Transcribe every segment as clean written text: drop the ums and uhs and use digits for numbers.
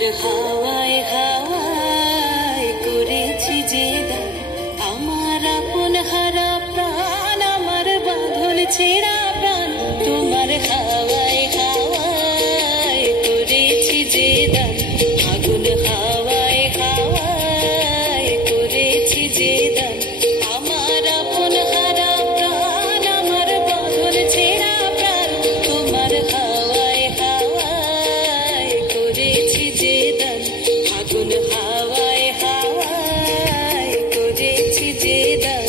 তোমার হাওয়ায় হাওয়ায় করেছি যে দান, আমার আপন হারা প্রাণ, আমার বাঁধন ছেঁড়া প্রাণ। তোমার হাওয়ায় হাওয়ায় করেছি যে দান, আগুন হাওয়ায় হাওয়ায় করেছি যে দান, আমার আপন হারা প্রাণ, আমার বাঁধন ছেঁড়া প্রাণ। তোমার হাওয়ায় হাওয়ায় করেছি যে দান, আগুন হাওয়ায় হাওয়ায় করেছি যে দান।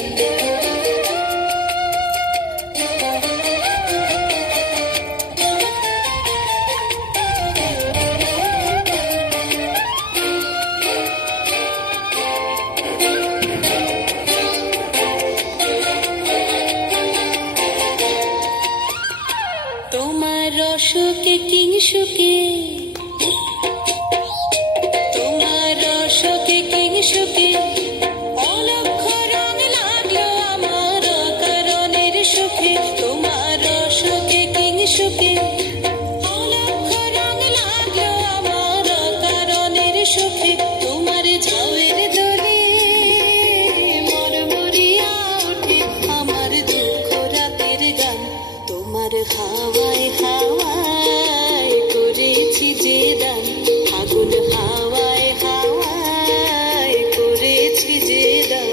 তোমার রসকে কিংসুকে, তোমার রসকে কিংসুকে অলক্ষ রং লাগলো আমার কারণের সুখে। তোমার রসকে কিংসুকে অলক্ষ রং লাগলো আমার কারণের সুখে। তোমার ঝাউয়ের দোলে মরমরিয়া ওঠে আমার দুঃখ রাতের গান। তোমার হাওয়ায় হাওয়ায় করেছি যে দান, আগুন হাওয়ায় হাওয়ায় করেছি যে দান।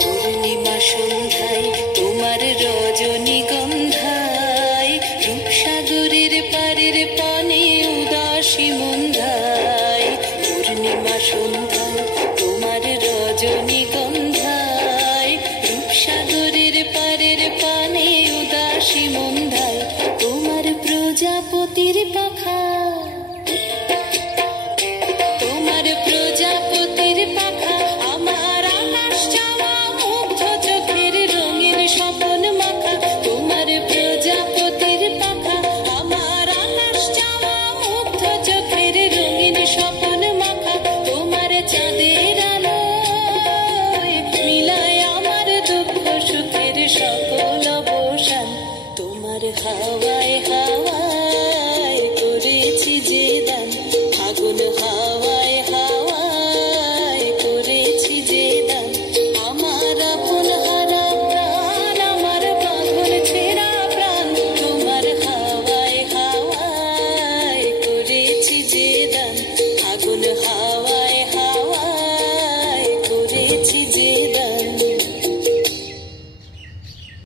পূর্ণিমা সন্ধ্যায় তোমার রজনীগন্ধায়, রূপসাগরের পারের পানে উদাসী মন্ধায়। পূর্ণিমা সন্ধ্যায় তোমার রজনী